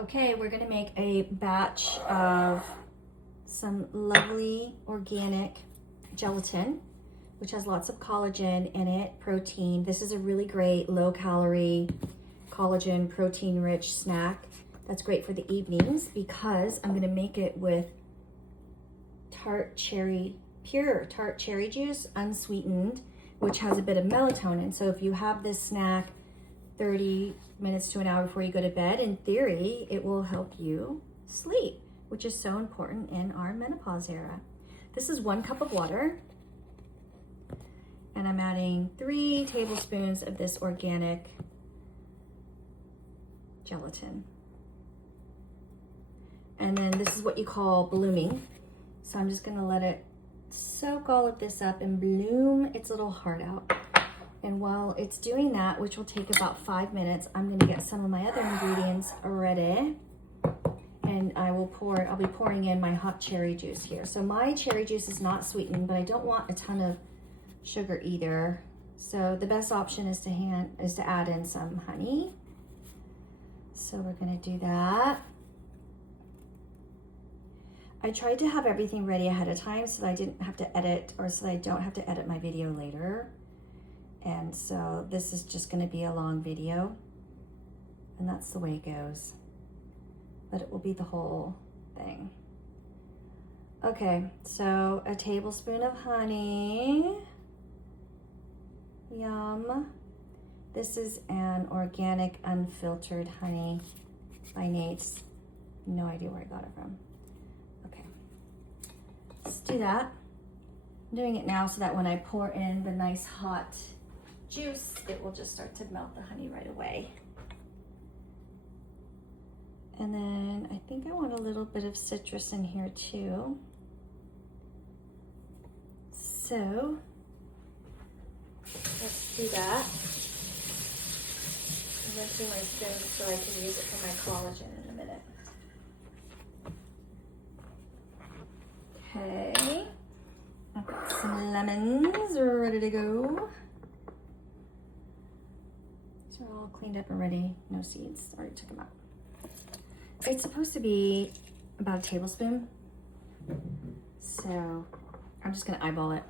Okay, we're gonna make a batch of some lovely organic gelatin, which has lots of collagen in it, protein. This is a really great low-calorie, collagen, protein-rich snack that's great for the evenings because I'm gonna make it with pure tart cherry juice, unsweetened, which has a bit of melatonin. So if you have this snack 30 minutes to an hour before you go to bed, in theory, it will help you sleep, which is so important in our menopause era. This is 1 cup of water, and I'm adding 3 tablespoons of this organic gelatin. And then this is what you call blooming. So I'm just gonna let it soak all of this up and bloom its little heart out. And while it's doing that, which will take about 5 minutes, I'm gonna get some of my other ingredients ready. And I'll be pouring in my hot cherry juice here. So my cherry juice is not sweetened, but I don't want a ton of sugar either. So the best option is to add in some honey. So we're gonna do that. I tried to have everything ready ahead of time so that I didn't have to edit, or so that I don't have to edit my video later. And so this is just gonna be a long video, and that's the way it goes. But it will be the whole thing. Okay, so a tablespoon of honey. Yum. This is an organic, unfiltered honey by Nate's. No idea where I got it from. Okay, let's do that. I'm doing it now so that when I pour in the nice hot juice, it will just start to melt the honey right away. And then I think I want a little bit of citrus in here too. So let's do that. I'm rinsing my spoon so I can use it for my collagen in a minute. Okay, I've got some lemons ready to go. These are all cleaned up and ready, no seeds, already took them out. It's supposed to be about a tablespoon, so I'm just gonna eyeball it.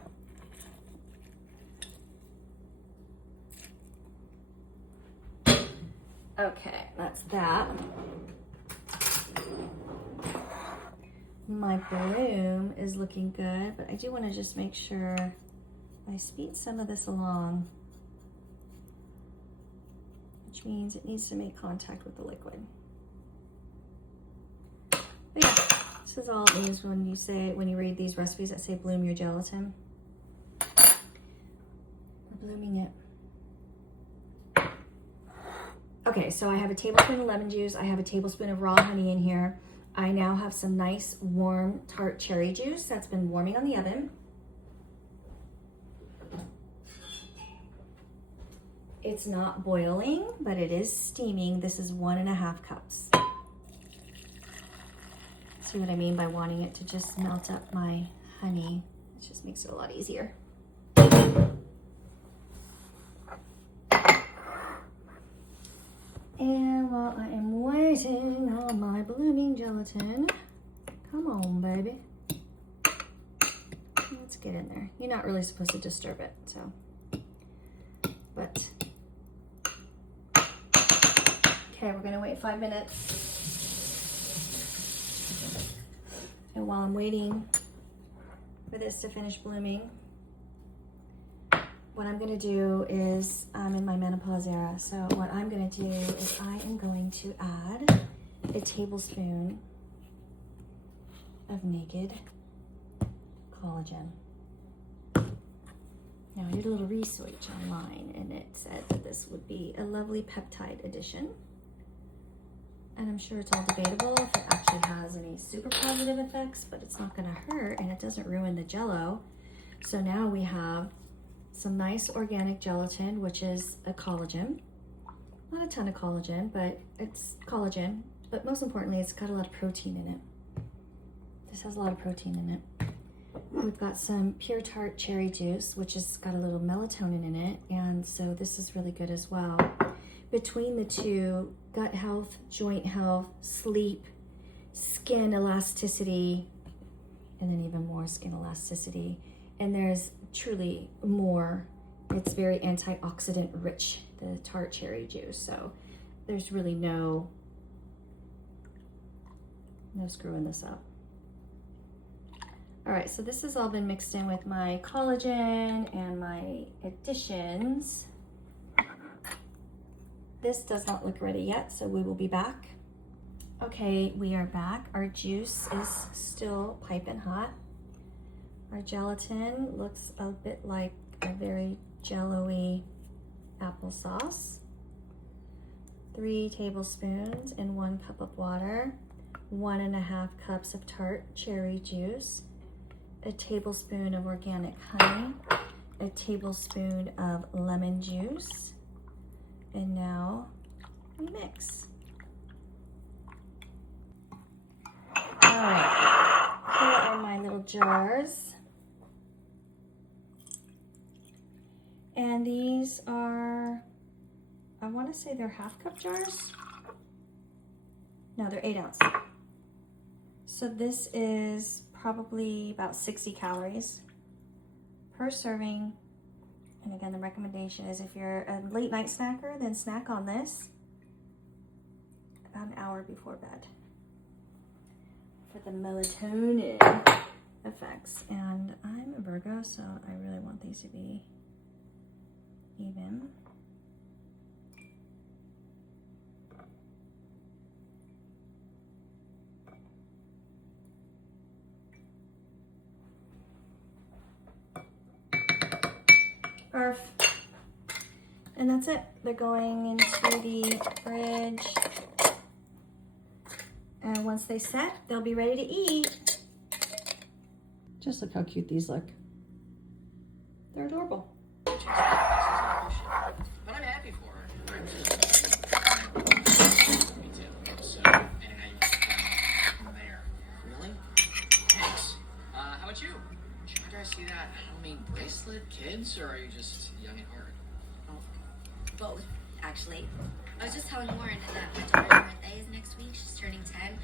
Okay, that's that. My bloom is looking good, but I do want to just make sure I speed some of this along, which means it needs to make contact with the liquid. But yeah, this is all it means when you read these recipes that say bloom your gelatin. We're blooming it. Okay, so I have a tablespoon of lemon juice. I have a tablespoon of raw honey in here. I now have some nice warm tart cherry juice that's been warming on the oven. It's not boiling, but it is steaming. This is 1.5 cups. See what I mean by wanting it to just melt up my honey? It just makes it a lot easier. And while I am waiting on my blooming gelatin, come on, baby. Let's get in there. You're not really supposed to disturb it, so. But, okay, we're gonna wait 5 minutes. And while I'm waiting for this to finish blooming, what I'm gonna do is, I'm in my menopause era, so what I'm gonna do is I am going to add a tablespoon of naked collagen. Now I did a little research online and it said that this would be a lovely peptide addition. And I'm sure it's all debatable if it actually has any super positive effects, but it's not gonna hurt and it doesn't ruin the jello. So now we have some nice organic gelatin, which is a collagen. Not a ton of collagen, but it's collagen. But most importantly, it's got a lot of protein in it. This has a lot of protein in it. We've got some pure tart cherry juice, which has got a little melatonin in it. And so this is really good as well. Between the two, gut health, joint health, sleep, skin elasticity, and then even more skin elasticity. And there's truly more. It's very antioxidant rich, the Tart cherry juice. So there's really no screwing this up. All right, so this has all been mixed in with my collagen and my additions. This does not look ready yet, so we will be back. Okay, we are back. Our juice is still piping hot. Our gelatin looks a bit like a very jello-y applesauce. 3 tablespoons in 1 cup of water, 1.5 cups of Tart cherry juice, a tablespoon of organic honey, a tablespoon of lemon juice, and now we mix. All right, here are my little jars. And these are, I want to say they're 1/2 cup jars. No, they're 8 ounce. So this is probably about 60 calories per serving. And again, the recommendation is if you're a late night snacker, then snack on this about an hour before bed for the melatonin effects. And I'm a Virgo, so I really want these to be even. Perf. And that's it. They're going into the fridge. And once they set, they'll be ready to eat. Just look how cute these look. They're adorable. But I'm happy for her. Me too. So, and I'm there. Really? Thanks. How about you? Should I see that homemade bracelet, kids, or are you just young at heart? Both, actually. I was just telling Lauren that my daughter's birthday is next week. She's turning 10.